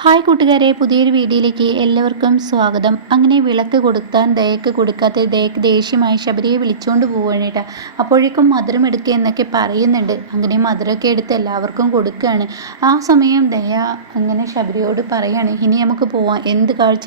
Hi കൂട്ടുകാരെ പുതിയൊരു വീഡിയോയിലേക്ക് എല്ലാവർക്കും സ്വാഗതം. അങ്ങനെ വിളക്ക് കൊടുത്താൻ ദയക്ക് കൊടുക്കാത്ത ദയക്ക് ദേഷ്യമായി ശബരിയെ വിളിച്ചുകൊണ്ട് പോവുകയാണ് കേട്ടോ. അപ്പോഴേക്കും മധുരം എടുക്കുക എന്നൊക്കെ പറയുന്നുണ്ട്. അങ്ങനെ മധുരമൊക്കെ എടുത്ത് എല്ലാവർക്കും കൊടുക്കുകയാണ് ആ സമയം ദയ അങ്ങനെ ശബരിയോട് പറയുകയാണ് ഇനി നമുക്ക് പോവാം. എന്ത് കാഴ്ച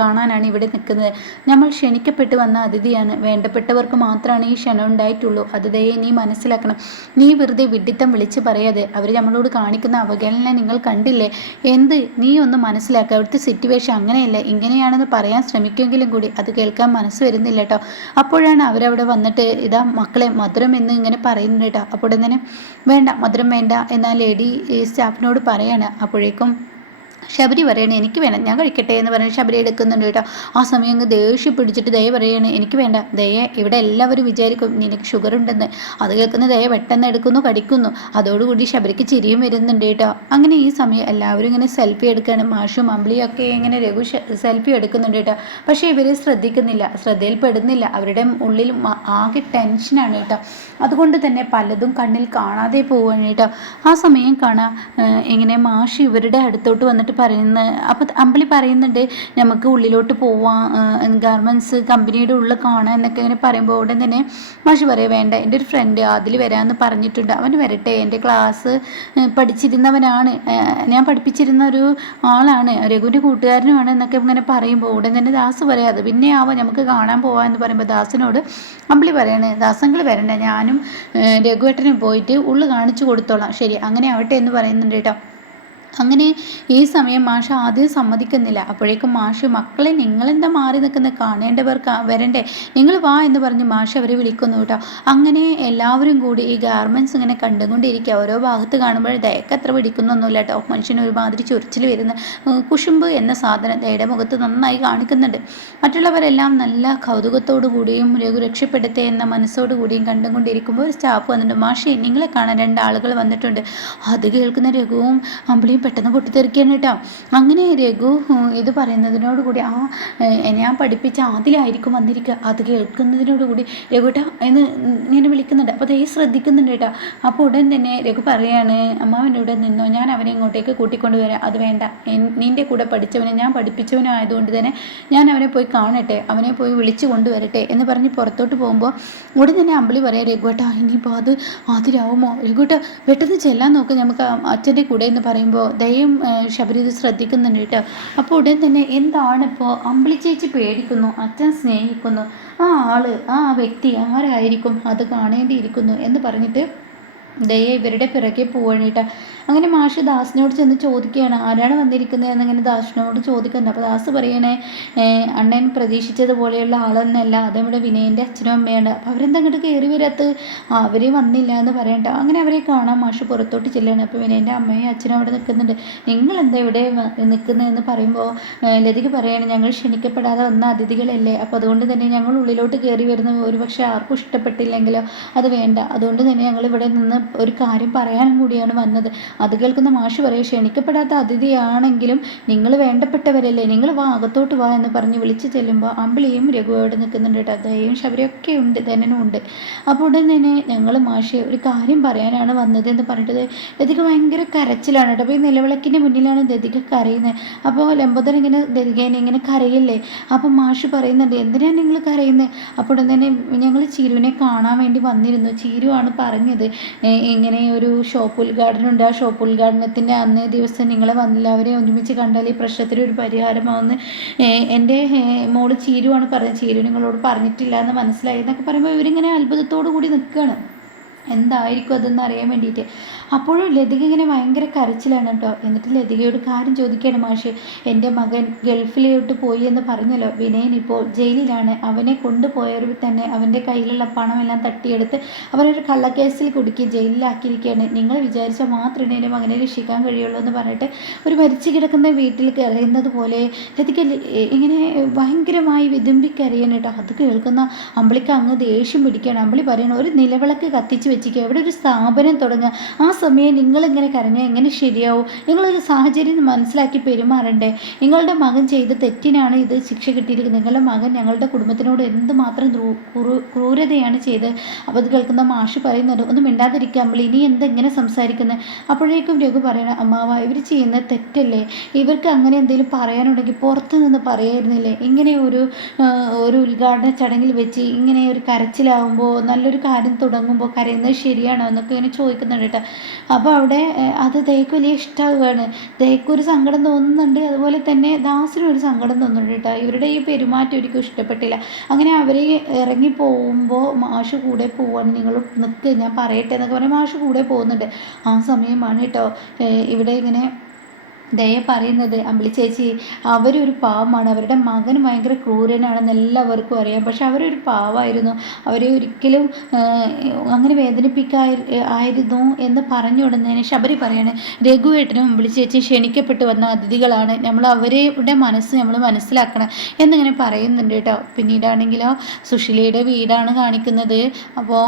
കാണാനാണ് ഇവിടെ നിൽക്കുന്നത്? നമ്മൾ ക്ഷണിക്കപ്പെട്ട് വന്ന അതിഥിയാണ്. വേണ്ടപ്പെട്ടവർക്ക് മാത്രമാണ് ഈ ക്ഷണം ഉണ്ടായിട്ടുള്ളൂ. അത് ദയെ നീ മനസ്സിലാക്കണം. നീ വെറുതെ വിഡിത്തം വിളിച്ച് പറയാതെ അവർ നമ്മളോട് കാണിക്കുന്ന അവഗണന നിങ്ങൾ കണ്ടില്ലേ? എന്ത്? ഒന്ന് മനസ്സിലാക്കുക അവിടുത്തെ സിറ്റുവേഷൻ അങ്ങനെയല്ല? ഇങ്ങനെയാണെന്ന് പറയാൻ ശ്രമിക്കുമെങ്കിലും കൂടി അത് കേൾക്കാൻ മനസ്സ് വരുന്നില്ല കേട്ടോ അപ്പോഴാണ് അവരവിടെ വന്നിട്ട് ഇതാ മക്കളെ മധുരം എന്ന് ഇങ്ങനെ പറയുന്നുണ്ട് കേട്ടോ അപ്പോൾ വേണ്ട മധുരം വേണ്ട എന്നാൽ ലേഡി സ്റ്റാഫിനോട് പറയാണ്. അപ്പോഴേക്കും ശബരി പറയണേ എനിക്ക് വേണം ഞാൻ കഴിക്കട്ടെ എന്ന് പറഞ്ഞ് ശബരി എടുക്കുന്നുണ്ട് കേട്ടോ. ആ സമയം അങ്ങ് ദേഷ്യം പിടിച്ചിട്ട് ദയ പറയണേ എനിക്ക് വേണ്ട. ദയ ഇവിടെ എല്ലാവരും വിചാരിക്കും നിനക്ക് ഷുഗർ ഉണ്ടെന്ന് അത് കേൾക്കുന്ന ദയ പെട്ടെന്ന് എടുക്കുന്നു കടിക്കുന്നു. അതോടുകൂടി ശബരിക്ക് ചിരിയും വരുന്നുണ്ട് കേട്ടോ. അങ്ങനെ ഈ സമയം എല്ലാവരും ഇങ്ങനെ സെൽഫി എടുക്കുകയാണ് മാഷും അമ്പിളിയും ഒക്കെ ഇങ്ങനെ രഘു സെൽഫി എടുക്കുന്നുണ്ട് കേട്ടോ. പക്ഷേ ഇവർ ശ്രദ്ധിക്കുന്നില്ല ശ്രദ്ധയിൽപ്പെടുന്നില്ല. അവരുടെ ഉള്ളിൽ ആകെ ടെൻഷനാണ് കേട്ടോ. അതുകൊണ്ട് തന്നെ പലതും കണ്ണിൽ കാണാതെ പോവുകയാണ് ആ സമയം കാണാം ഇങ്ങനെ മാഷി ഇവരുടെ അടുത്തോട്ട് വന്നിട്ട് പറയുന്ന അപ്പം അമ്പിളി പറയുന്നുണ്ട് നമുക്ക് ഉള്ളിലോട്ട് പോവാം ഗാർമെന്റ്സ് കമ്പനിയുടെ ഉള്ളിൽ കാണാം എന്നൊക്കെ ഇങ്ങനെ പറയുമ്പോൾ ഉടൻ തന്നെ മാഷി പറയാം വേണ്ട എന്റെ ഒരു ഫ്രണ്ട് അതിൽ വരാമെന്ന് പറഞ്ഞിട്ടുണ്ട് അവൻ വരട്ടെ എന്റെ ക്ലാസ് പഠിച്ചിരുന്നവനാണ് ഞാൻ പഠിപ്പിച്ചിരുന്ന ഒരു ആളാണ് രഘുവിന്റെ കൂട്ടുകാരനുമാണ് എന്നൊക്കെ ഇങ്ങനെ പറയുമ്പോൾ ഉടൻ തന്നെ ദാസ് പറയാതെ പിന്നെ ആവാം നമുക്ക് കാണാൻ പോവാമെന്ന് പറയുമ്പോൾ ദാസിനോട് അമ്പിളി പറയണേ ദാസങ്ങൾ വരണ്ട ഞാനും രഘുവേട്ടനും പോയിട്ട് ഉള്ളു കാണിച്ചു കൊടുത്തോളാം. ശരി അങ്ങനെ ആവട്ടെ എന്ന് പറയുന്നുണ്ട് കേട്ടോ. അങ്ങനെ ഈ സമയം മാഷ ആദ്യം സമ്മതിക്കുന്നില്ല. അപ്പോഴേക്കും മാഷ് മക്കളെ നിങ്ങളെന്താ മാറി നിൽക്കുന്നത്? കാണേണ്ടവർ വരണ്ടേ? നിങ്ങൾ വാ എന്ന് പറഞ്ഞ് മാഷ് അവരെ വിളിക്കുന്നു കേട്ടോ. അങ്ങനെ എല്ലാവരും കൂടി ഈ ഗാർമെന്റ്സ് ഇങ്ങനെ കണ്ടുകൊണ്ടിരിക്കുക. ഓരോ ഭാഗത്ത് കാണുമ്പോൾ ദയക്ക് അത്ര പിടിക്കുന്നൊന്നുമില്ല കേട്ടോ. മനുഷ്യന് ഒരുമാതിരി ചൊറിച്ചിൽ വരുന്ന കുശുമ്പ് എന്ന സാധനം ദയയുടെ മുഖത്ത് നന്നായി കാണിക്കുന്നുണ്ട്. മറ്റുള്ളവരെല്ലാം നല്ല കൗതുകത്തോടു കൂടിയും രഘു രക്ഷപ്പെടുത്തേ എന്ന മനസ്സോടു കൂടിയും കണ്ടുകൊണ്ടിരിക്കുമ്പോൾ ഒരു സ്റ്റാഫ് വന്നിട്ടുണ്ട്. മാഷേ നിങ്ങളെ കാണാൻ രണ്ടാളുകൾ വന്നിട്ടുണ്ട്. അത് കേൾക്കുന്ന രഘുവും അമ്പിളിയും പെട്ടെന്ന് പൊട്ടിത്തെറിക്കുകയാണ് കേട്ടോ. അങ്ങനെ രഘു ഇത് പറയുന്നതിനോടുകൂടി ആ ഞാൻ പഠിപ്പിച്ച അതിലായിരിക്കും വന്നിരിക്കുക. അത് കേൾക്കുന്നതിനോടുകൂടി രഘുട്ട എന്ന് ഇങ്ങനെ വിളിക്കുന്നുണ്ട്. അപ്പോൾ അതേ ശ്രദ്ധിക്കുന്നുണ്ട് കേട്ടോ. അപ്പോൾ ഉടൻ തന്നെ രഘു പറയാണ് അമ്മാവന്റെ ഇവിടെ നിന്നോ. ഞാൻ അവനെ ഇങ്ങോട്ടേക്ക് കൂട്ടിക്കൊണ്ട് വരാം. അത് വേണ്ട. നിന്റെ കൂടെ പഠിച്ചവനെ ഞാൻ പഠിപ്പിച്ചവനും ആയതുകൊണ്ട് തന്നെ ഞാൻ അവനെ പോയി കാണട്ടെ. അവനെ പോയി വിളിച്ചു കൊണ്ടുവരട്ടെ. എന്ന് പറഞ്ഞ് പുറത്തോട്ട് പോകുമ്പോൾ ഉടൻ തന്നെ അമ്പിളി പറയാം രഘുവേട്ട ഇനിയിപ്പോൾ അത് അതിരാവുമോ രഘുവേട്ട പെട്ടെന്ന് ചെല്ലാൻ നോക്ക്. നമുക്ക് അച്ഛന്റെ കൂടെ എന്ന് പറയുമ്പോൾ ദയം ശബരി ഇത് ശ്രദ്ധിക്കുന്നുണ്ട് കേട്ടോ. അപ്പോൾ ഉടൻ തന്നെ എന്താണിപ്പോൾ അമ്പിളി ചേച്ചി പേടിക്കുന്നു അച്ഛൻ സ്നേഹിക്കുന്നു ആ ആൾ ആ വ്യക്തി ആരായിരിക്കും അത് കാണേണ്ടിയിരിക്കുന്നു എന്ന് പറഞ്ഞിട്ട് ദയ ഇവരുടെ പിറകെ പോവാണ് അങ്ങനെ മാഷ് ദാസിനോട് ചെന്ന് ചോദിക്കുകയാണ് ആരാണ് വന്നിരിക്കുന്നത് എന്നിങ്ങനെ ദാസിനോട് ചോദിക്കുന്നത് അപ്പോൾ ദാസ് പറയണേ അണ്ണൻ പ്രതീക്ഷിച്ചതുപോലെയുള്ള ആളൊന്നല്ല. അത് നമ്മുടെ വിനയന്റെ അച്ഛനും അമ്മയാണ് അപ്പോൾ അവരെന്താ അങ്ങോട്ട് കയറി വരാത്ത്? അവർ വന്നില്ല എന്ന് പറയണ്ട. അങ്ങനെ അവരെ കാണാൻ മാഷ് പുറത്തോട്ട് ചെല്ലുകയാണ് അപ്പോൾ വിനയന്റെ അമ്മയും അച്ഛനും അവിടെ നിൽക്കുന്നുണ്ട് നിങ്ങൾ എന്താ ഇവിടെ നിൽക്കുന്നതെന്ന് പറയുമ്പോൾ ലതിക്ക് പറയുകയാണ് ഞങ്ങൾ ക്ഷണിക്കപ്പെടാതെ വന്ന അതിഥികളല്ലേ. അപ്പോൾ അതുകൊണ്ട് തന്നെ ഞങ്ങൾ ഉള്ളിലോട്ട് കയറി വരുന്ന ഒരുപക്ഷെ ആർക്കും ഇഷ്ടപ്പെട്ടില്ലെങ്കിലോ? അത് വേണ്ട. അതുകൊണ്ട് തന്നെ ഞങ്ങൾ ഇവിടെ നിന്ന് ഒരു കാര്യം പറയാനും കൂടിയാണ് വന്നത്. അത് കേൾക്കുന്ന മാഷ് പറയും ക്ഷണിക്കപ്പെടാത്ത അതിഥിയാണെങ്കിലും നിങ്ങൾ വേണ്ടപ്പെട്ടവരല്ലേ നിങ്ങൾ വാ അകത്തോട്ട് വാ എന്ന് പറഞ്ഞ് വിളിച്ചു ചെല്ലുമ്പോൾ അമ്പിളിയും രഘുവോട് നിൽക്കുന്നുണ്ട് കേട്ടോ. ശബരിയൊക്കെ ഉണ്ട് ധനനും ഉണ്ട്. അപ്പോൾ ഉടൻ തന്നെ ഞങ്ങൾ മാഷെ ഒരു കാര്യം പറയാനാണ് വന്നത് എന്ന് പറഞ്ഞിട്ട് ലതിക ഭയങ്കര കരച്ചിലാണ് കേട്ടോ. അപ്പോൾ ഈ നിലവിളക്കിന്റെ മുന്നിലാണ് ദതിക കരയുന്നത് അപ്പോൾ ലംബോദർ ഇങ്ങനെ ലതികേനെ ഇങ്ങനെ കരയില്ലേ? അപ്പോൾ മാഷ് പറയുന്നുണ്ട് എന്തിനാണ് നിങ്ങൾ കരയുന്നത് അപ്പോൾ ഉടൻ തന്നെ ഞങ്ങൾ ചീരുവിനെ കാണാൻ വേണ്ടി വന്നിരുന്നു. ചീരുവാണ് പറഞ്ഞത് ഇങ്ങനെ ഒരു ഷോപ്പ് ഉദ്ഘാടനം ഉണ്ട് ആ ഷോപ്പ് ഉദ്ഘാടനത്തിന്റെ അന്നേ ദിവസം നിങ്ങളെ അവരെ ഒരുമിച്ച് കണ്ടാൽ ഈ പ്രശ്നത്തിന് ഒരു പരിഹാരമാവുന്ന എന്റെ മോൾ ചീരുവാണ് പറഞ്ഞത്. ചീരു നിങ്ങളോട് പറഞ്ഞിട്ടില്ല എന്ന് മനസ്സിലായി എന്നൊക്കെ പറയുമ്പോൾ ഇവരിങ്ങനെ അത്ഭുതത്തോടു കൂടി നിൽക്കുകയാണ്. എന്തായിരിക്കും അതെന്ന് അറിയാൻ വേണ്ടിയിട്ട്. അപ്പോഴും ലതിക ഇങ്ങനെ ഭയങ്കര കരച്ചിലാണ് കേട്ടോ. എന്നിട്ട് ലതികയോട് കാര്യം ചോദിക്കുകയാണ് മാഷെ എന്റെ മകൻ ഗൾഫിലോട്ട് പോയി എന്ന് പറഞ്ഞല്ലോ. വിനയൻ ഇപ്പോൾ ജയിലിലാണ്. അവനെ കൊണ്ടുപോയവർ തന്നെ അവന്റെ കയ്യിലുള്ള പണമെല്ലാം തട്ടിയെടുത്ത് അവനൊരു കള്ളക്കേസിൽ കുടുക്കി ജയിലിലാക്കിയിരിക്കുകയാണ്. നിങ്ങൾ വിചാരിച്ചാൽ മാത്രമേ എന്റെ മകനെ രക്ഷിക്കാൻ കഴിയുള്ളൂ എന്ന് പറഞ്ഞിട്ട് ഒരു മരിച്ചു കിടക്കുന്ന വീട്ടിൽ കരയുന്നത് പോലെ ലതിക ഇങ്ങനെ ഭയങ്കരമായി വിതുമ്പിക്കരയാണ് കേട്ടോ. അത് കേൾക്കുന്ന അമ്പിളിക്ക് അങ്ങ് ദേഷ്യം പിടിക്കുകയാണ്. അമ്പിളി പറയണം ഒരു നിലവിളക്ക് കത്തിച്ച് വെച്ചിരിക്കുക എവിടെ ഒരു സ്ഥാപനം തുടങ്ങുക. ആ സമയം നിങ്ങളിങ്ങനെ കരഞ്ഞാൽ എങ്ങനെ ശരിയാവും? നിങ്ങളൊരു സാഹചര്യം മനസ്സിലാക്കി പെരുമാറണ്ടേ? നിങ്ങളുടെ മകൻ ചെയ്ത തെറ്റിനാണ് ഇത് ശിക്ഷ കിട്ടിയിരിക്കുന്നത്. നിങ്ങളുടെ മകൻ ഞങ്ങളുടെ കുടുംബത്തിനോട് എന്തുമാത്രം ക്രൂരതയാണ് ചെയ്ത് അപ്പോൾ അത് കേൾക്കുന്ന മാഷ് പറയുന്നത് ഒന്നും മിണ്ടാതിരിക്കുക നമ്മൾ ഇനി എന്തെങ്ങനെ സംസാരിക്കുന്നത് അപ്പോഴേക്കും രഘു പറയണം അമ്മാവ ഇവർ ചെയ്യുന്ന തെറ്റല്ലേ? ഇവർക്ക് അങ്ങനെ എന്തെങ്കിലും പറയാനുണ്ടെങ്കിൽ പുറത്തു നിന്ന് പറയായിരുന്നില്ലേ? ഇങ്ങനെ ഒരു ഒരു ഉദ്ഘാടന ചടങ്ങിൽ വെച്ച് ഇങ്ങനെ ഒരു കരച്ചിലാവുമ്പോൾ നല്ലൊരു കാര്യം തുടങ്ങുമ്പോൾ കരയുന്നത് ശരിയാണോ? എന്നൊക്കെ ഇങ്ങനെ ചോദിക്കുന്നുണ്ട് കേട്ടോ. അപ്പോൾ അവിടെ അത് ദയക്ക് വലിയ ഇഷ്ടമാവുകയാണ് ഒരു സങ്കടം തോന്നുന്നുണ്ട്. അതുപോലെ തന്നെ ദാസിനും ഒരു സങ്കടം തോന്നുന്നുണ്ട് കേട്ടോ. ഇവരുടെ ഈ പെരുമാറ്റം ഒരിക്കലും ഇഷ്ടപ്പെട്ടില്ല. അങ്ങനെ അവർ ഇറങ്ങി പോകുമ്പോൾ മാഷ് കൂടെ പോവാണ്. നിങ്ങൾ നിൽക്ക് ഞാൻ പറയട്ടെ എന്നൊക്കെ പറഞ്ഞ് മാഷ് കൂടെ പോകുന്നുണ്ട്. ആ സമയമാണ് കേട്ടോ ഇവിടെ ഇങ്ങനെ ദയ പറയുന്നത് അമ്പിളി ചേച്ചി അവരൊരു പാവമാണ്. അവരുടെ മകൻ ഭയങ്കര ക്രൂരനാണെന്ന് എല്ലാവർക്കും അറിയാം. പക്ഷെ അവരൊരു പാവമായിരുന്നു അവരെ ഒരിക്കലും അങ്ങനെ വേദനിപ്പിക്കാ ആയിരുന്നു എന്ന് പറഞ്ഞു ഉടനെ ശബരി പറയാണ് രഘുവേട്ടനും അമ്പിളി ചേച്ചി ക്ഷണിക്കപ്പെട്ട് വന്ന അതിഥികളാണ്. നമ്മൾ അവരുടെ മനസ്സ് നമ്മൾ മനസ്സിലാക്കണം എന്നിങ്ങനെ പറയുന്നുണ്ട് കേട്ടോ. പിന്നീടാണെങ്കിലോ സുശീലയുടെ വീടാണ് കാണിക്കുന്നത്. അപ്പോൾ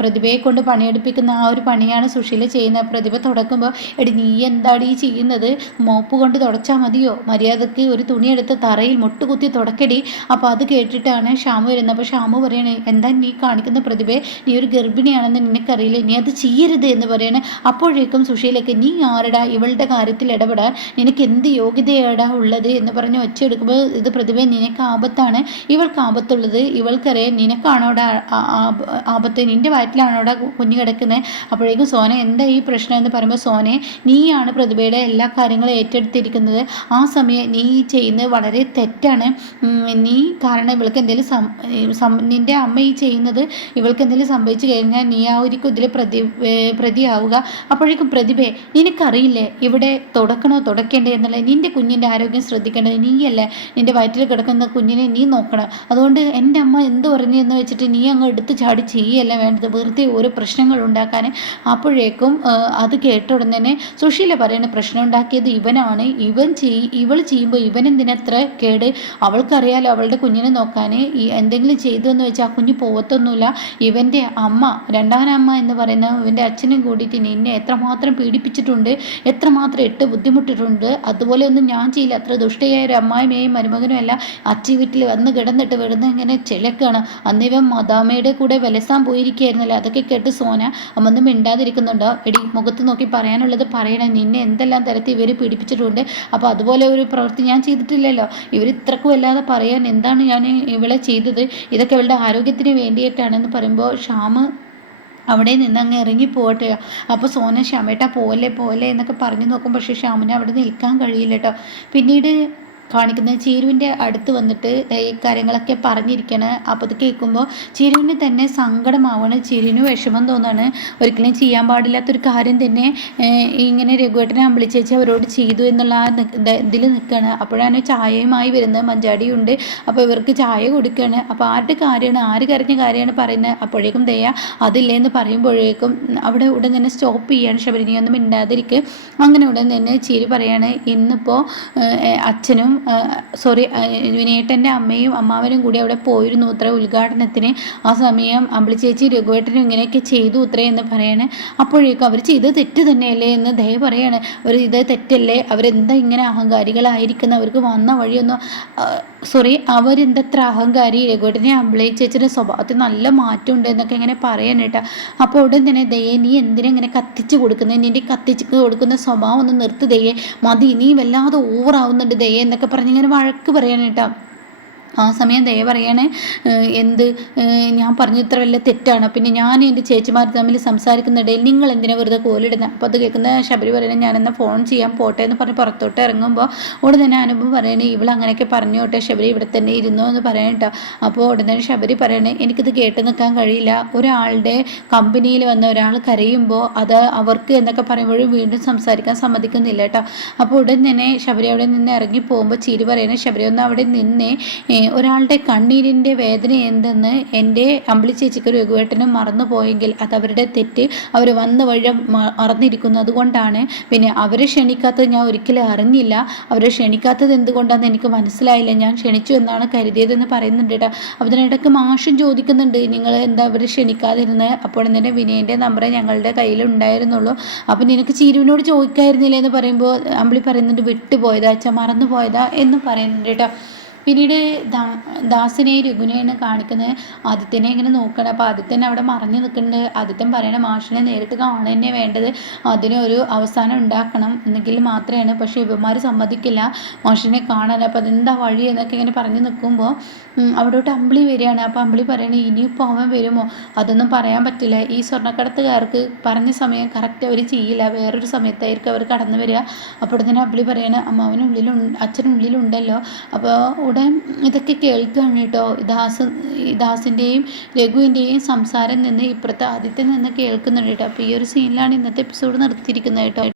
പ്രതിഭയെ കൊണ്ട് പണിയെടുപ്പിക്കുന്ന ആ ഒരു പണിയാണ് സുശീല ചെയ്യുന്നത്. പ്രതിഭ തുടക്കുമ്പോൾ എടി നീ എന്താടി ഈ ചെയ്യുന്നത്? മോപ്പ് കൊണ്ട് തുടച്ചാൽ മതിയോ? മര്യാദയ്ക്ക് ഒരു തുണിയെടുത്ത് തറയിൽ മുട്ടുകുത്തി തുടക്കടി. അപ്പോൾ അത് കേട്ടിട്ടാണ് ഷാമു വരുന്നത്. അപ്പോൾ ഷാമു പറയണേ എന്താ നീ കാണിക്കുന്ന പ്രതിഭയെ? നീ ഒരു ഗർഭിണിയാണെന്ന് നിനക്കറിയില്ല? നീ അത് ചെയ്യരുത് എന്ന് പറയണേ. അപ്പോഴേക്കും സുശീലയ്ക്ക് നീ ആരടാ? ഇവളുടെ കാര്യത്തിൽ ഇടപെടാൻ നിനക്ക് എന്ത് യോഗ്യതയാടാ ഉള്ളത്? എന്ന് പറഞ്ഞ് ഒച്ചയെടുക്കുമ്പോൾ ഇത് പ്രതിഭ നിനക്ക് ആപത്താണ്. ഇവൾക്ക് ആപത്തുള്ളത്. ഇവൾക്കറിയാം നിനക്കാണോടാ ആപത്ത്? നിന്റെ നിന്റെ അവിടെ കുഞ്ഞ് കിടക്കുന്നത് അപ്പോഴേക്കും സോന എന്താ ഈ പ്രശ്നം എന്ന് പറയുമ്പോൾ സോനെ നീയാണ് പ്രതിഭയുടെ എല്ലാ കാര്യങ്ങളും ഏറ്റെടുത്തിരിക്കുന്നത്. ആ സമയം നീ ചെയ്യുന്നത് വളരെ തെറ്റാണ്. നീ കാരണം ഇവൾക്ക് എന്തെങ്കിലും നിന്റെ അമ്മ ഈ ചെയ്യുന്നത് ഇവൾക്ക് എന്തെങ്കിലും സംഭവിച്ചു കഴിഞ്ഞാൽ നീ ആയിരിക്കും ഇതിൽ പ്രതി പ്രതിയാവുക. അപ്പോഴേക്കും പ്രതിഭയെ നിനക്കറിയില്ലേ ഇവിടെ തുടക്കണോ തുടക്കേണ്ടേ എന്നുള്ളത് നിന്റെ കുഞ്ഞിന്റെ ആരോഗ്യം ശ്രദ്ധിക്കേണ്ടത് നീയല്ലേ. നിന്റെ വയറ്റിൽ കിടക്കുന്ന കുഞ്ഞിനെ നീ നോക്കണം. അതുകൊണ്ട് എന്റെ അമ്മ എന്ത് പറഞ്ഞു എന്ന് വെച്ചിട്ട് നീ അങ്ങ് എടുത്ത് ചാടി ചെയ്യല്ല വേണ്ടത്? വെറുതെ ഓരോ പ്രശ്നങ്ങൾ ഉണ്ടാക്കാൻ അപ്പോഴേക്കും അത് കേട്ട ഉടനെ സുശീല പറയുന്ന പ്രശ്നം ഉണ്ടാക്കിയത് ഇവനാണ്. ഇവൻ ചെയ് ഇവൾ ചെയ്യുമ്പോൾ ഇവൻ എന്തിനത്ര കേട്? അവൾക്കറിയാലോ അവളുടെ കുഞ്ഞിനെ നോക്കാൻ ഈ എന്തെങ്കിലും ചെയ്തു എന്ന് വെച്ചാൽ ആ കുഞ്ഞ് പോകത്തൊന്നുമില്ല ഇവന്റെ അമ്മ രണ്ടാമനമ്മ എന്ന് പറയുന്ന ഇവന്റെ അച്ഛനും കൂടിയിട്ട് നിന്നെ എത്രമാത്രം പീഡിപ്പിച്ചിട്ടുണ്ട് എത്രമാത്രം ഇട്ട് ബുദ്ധിമുട്ടിട്ടുണ്ട്. അതുപോലെ ഒന്നും ഞാൻ ചെയ്യില്ല. അത്ര ദുഷ്ടയായ ഒരു അമ്മായിമേയും മരുമകനും അല്ല. അച്ചി വീട്ടിൽ വന്ന് കിടന്നിട്ട് വിടുന്ന ഇങ്ങനെ ചിലക്കാണ്. അന്ന് ഇവൻ മദാമയുടെ കൂടെ വിലസാൻ പോയിരിക്കുകയായിരുന്നല്ലോ അതൊക്കെ കേട്ട് സോന അമ്മൊന്നും മിണ്ടാതിരിക്കുന്നുണ്ടോ. എടി മുഖത്ത് നോക്കി പറയാനുള്ളത് പറയണേ. നിന്നെ എന്തെല്ലാം തരത്തിൽ ഇവർ പീഡിപ്പിച്ചിട്ടുണ്ട്. അപ്പോൾ അതുപോലെ ഒരു പ്രവൃത്തി ഞാൻ ചെയ്തിട്ടില്ലല്ലോ. ഇവർ ഇത്രക്കും അല്ലാതെ പറയാൻ എന്താണ് ഞാൻ ഇവളെ ചെയ്തത്? ഇതൊക്കെ ഇവളുടെ ആരോഗ്യത്തിന് വേണ്ടിയിട്ടാണെന്ന് പറയുമ്പോൾ ക്ഷാമ അവിടെ നിന്ന് അങ്ങ് ഇറങ്ങി പോകട്ടെ അപ്പോൾ സോന ശ്യാമേട്ട പോലെ പോലെ എന്നൊക്കെ പറഞ്ഞു നോക്കും പക്ഷേ ശ്യാമിന് അവിടെ നിൽക്കാൻ കഴിയില്ല കേട്ടോ. പിന്നീട് കാണിക്കുന്നത് ചീരുവിന്റെ അടുത്ത് വന്നിട്ട് ഈ കാര്യങ്ങളൊക്കെ പറഞ്ഞിരിക്കണ അപ്പോൾ അത് കേൾക്കുമ്പോൾ ചിരുവിന് തന്നെ സങ്കടമാവാണ്. ചിരുവിന് വിഷമം തോന്നുകയാണ് ഒരിക്കലും ചെയ്യാൻ പാടില്ലാത്തൊരു കാര്യം തന്നെ ഇങ്ങനെ രഘുവേട്ടനെ അമ്പളിച്ചേച്ച് അവരോട് ചെയ്തു എന്നുള്ള ആ ഇതിൽ നിൽക്കുകയാണ്. അപ്പോഴാണ് ചായയുമായി വരുന്നത് മഞ്ചാടിയുണ്ട്. അപ്പോൾ ഇവർക്ക് ചായ കൊടുക്കുകയാണ്. അപ്പോൾ ആരുടെ കാര്യമാണ് ആര് കരഞ്ഞ കാര്യമാണ് പറയുന്നത്? അപ്പോഴേക്കും ദയ അതില്ലേ എന്ന് പറയുമ്പോഴേക്കും അവിടെ ഉടൻ തന്നെ സ്റ്റോപ്പ് ചെയ്യാണ് ശബരിനി ഒന്നും മിണ്ടാതിരിക്കുക. അങ്ങനെ ഉടൻ തന്നെ ചിരി പറയാണ് ഇന്നിപ്പോൾ അച്ഛനും സോറി വിനയേട്ടന്റെ അമ്മയും അമ്മാവനും കൂടി അവിടെ പോയിരുന്നു ഉത്ര ഉദ്ഘാടനത്തിന്. ആ സമയം അമ്പിളി ചേച്ചി രഘുവേട്ടനും ഇങ്ങനെയൊക്കെ ചെയ്തു ഉത്രേ എന്ന് പറയണേ. അപ്പോഴേക്കും അവർ ചെയ്ത് തെറ്റ് തന്നെയല്ലേ എന്ന് ദയ പറയാണ്. അവർ ഇത് തെറ്റല്ലേ? അവരെന്താ ഇങ്ങനെ അഹങ്കാരികളായിരിക്കുന്ന? അവർക്ക് വന്ന വഴിയൊന്നും സോറി അവരെന്തത്ര അഹങ്കാരി? രഘുവേട്ടനെ അമ്പിളി ചേച്ചിയുടെ സ്വഭാവത്തിൽ നല്ല മാറ്റമുണ്ട് എന്നൊക്കെ ഇങ്ങനെ പറയാൻ കേട്ടോ. അപ്പോൾ ഉടൻ തന്നെ ദയെ നീ എന്തിനാ ഇങ്ങനെ കത്തിച്ച് കൊടുക്കുന്നത് നിന്റെ കത്തിച്ച് കൊടുക്കുന്ന സ്വഭാവം ഒന്ന് നിർത്തു ദയെ. മതി നീ വല്ലാതെ ഓവറാവുന്നുണ്ട് ദയെ എന്നൊക്കെ പറഞ്ഞ് ഇങ്ങനെ വഴക്ക് പറയാൻ കേട്ടോ ആ സമയം ദയ പറയണേ എന്ത് ഞാൻ പറഞ്ഞു ഇത്ര വലിയ തെറ്റാണ്. പിന്നെ ഞാൻ എന്റെ ചേച്ചിമാർ തമ്മിൽ സംസാരിക്കുന്നിടയിൽ നിങ്ങൾ എന്തിനാ വെറുതെ കോലിടുന്നത് അപ്പോൾ അത് കേൾക്കുന്ന ശബരി പറയണേ ഞാനെന്നാൽ ഫോൺ ചെയ്യാൻ പോട്ടെ എന്ന് പറഞ്ഞ് പുറത്തോട്ട് ഇറങ്ങുമ്പോൾ ഉടൻ തന്നെ അനുഭവം പറയണേ ഇവൾ അങ്ങനെയൊക്കെ പറഞ്ഞോട്ടെ ശബരി ഇവിടെ തന്നെ ഇരുന്നോ എന്ന് പറയണ്ട അപ്പോൾ ഉടൻ തന്നെ ശബരി പറയണേ എനിക്കിത് കേട്ട് നിൽക്കാൻ കഴിയില്ല. ഒരാളുടെ കമ്പനിയിൽ വന്ന ഒരാൾ കരയുമ്പോൾ അത് അവർക്ക് എന്നൊക്കെ പറയുമ്പോഴും വീണ്ടും സംസാരിക്കാൻ സമ്മതിക്കുന്നില്ല കേട്ടോ അപ്പോൾ ഉടൻ തന്നെ ശബരി അവിടെ നിന്ന് ഇറങ്ങി പോകുമ്പോൾ ചീരി പറയണേ ശബരി ഒന്ന് അവിടെ നിന്നേ ഒരാളുടെ കണ്ണീരിന്റെ വേദന എന്തെന്ന് എന്റെ അമ്പിളി ചേച്ചിക്ക് രഘുവേട്ടനും മറന്നു പോയെങ്കിൽ അത് അവരുടെ തെറ്റ്. അവർ വന്ന വഴി മറന്നിരിക്കുന്നു അതുകൊണ്ടാണ് പിന്നെ അവരെ ക്ഷണിക്കാത്തത് ഞാൻ ഒരിക്കലും അറിഞ്ഞില്ല. അവരെ ക്ഷണിക്കാത്തത് എന്തുകൊണ്ടാണെന്ന് എനിക്ക് മനസ്സിലായില്ല. ഞാൻ ക്ഷണിച്ചു എന്നാണ് കരുതിയതെന്ന് പറയുന്നുണ്ട് കേട്ടോ. അപ്പോൾ ഇതിനിടയ്ക്ക് മാഷും ചോദിക്കുന്നുണ്ട് നിങ്ങൾ എന്താ അവരെ ക്ഷണിക്കാതിരുന്നത് അപ്പോൾ തന്നെ വിനയന്റെ നമ്പർ ഞങ്ങളുടെ കയ്യിലുണ്ടായിരുന്നുള്ളൂ. അപ്പം നിനക്ക് ചീരുവിനോട് ചോദിക്കായിരുന്നില്ല എന്ന് പറയുമ്പോൾ അമ്പിളി പറയുന്നുണ്ട് വിട്ടുപോയതാ അച്ഛ മറന്നു പോയതാ എന്ന് പറയുന്നുണ്ട് കേട്ടോ. പിന്നീട് ദാസിനെ രഘുനെയാണ് കാണിക്കുന്നത്. ആദിത്യനെ ഇങ്ങനെ നോക്കണം അപ്പോൾ ആദിത്യൻ അവിടെ മറഞ്ഞു നിൽക്കുന്നുണ്ട്. ആദിത്യൻ പറയണ മാഷിനെ നേരിട്ട് കാണുക തന്നെ വേണ്ടത്. അതിനൊരു അവസാനം ഉണ്ടാക്കണം എന്നെങ്കിൽ മാത്രമാണ്. പക്ഷേ ഇവന്മാർ സമ്മതിക്കില്ല. മാഷിനെ കാണാൻ. അപ്പോൾ അതെന്താ വഴി എന്നൊക്കെ ഇങ്ങനെ പറഞ്ഞു നിൽക്കുമ്പോൾ അവിടോട്ട് അമ്പിളി വരികയാണ്. അപ്പോൾ അമ്പിളി പറയണേ ഇനിയിപ്പോൾ അവൻ വരുമോ? അതൊന്നും പറയാൻ പറ്റില്ല. ഈ സ്വർണക്കടത്തുകാർക്ക് പറഞ്ഞ സമയം കറക്റ്റ് അവർ ചെയ്യില്ല. വേറൊരു സമയത്തായിരിക്കും അവർ കടന്നു വരിക. അപ്പോൾ തന്നെ അമ്പിളി പറയണ അമ്മാവനുള്ളിലുണ്ട് അച്ഛനുള്ളിലുണ്ടല്ലോ. അപ്പോൾ ഉടൻ ഇതൊക്കെ കേൾക്കുകയാണ് കേട്ടോ. ദാസ് ദാസിന്റെയും രഘുവിന്റെയും സംസാരം നിന്ന് ഇപ്പുറത്തെ ആദ്യത്തെ നിന്ന് കേൾക്കുന്നുണ്ട് കേട്ടോ. അപ്പോൾ ഈ ഒരു സീനിലാണ് ഇന്നത്തെ എപ്പിസോഡ് നിർത്തിയിരിക്കുന്നത് കേട്ടോ.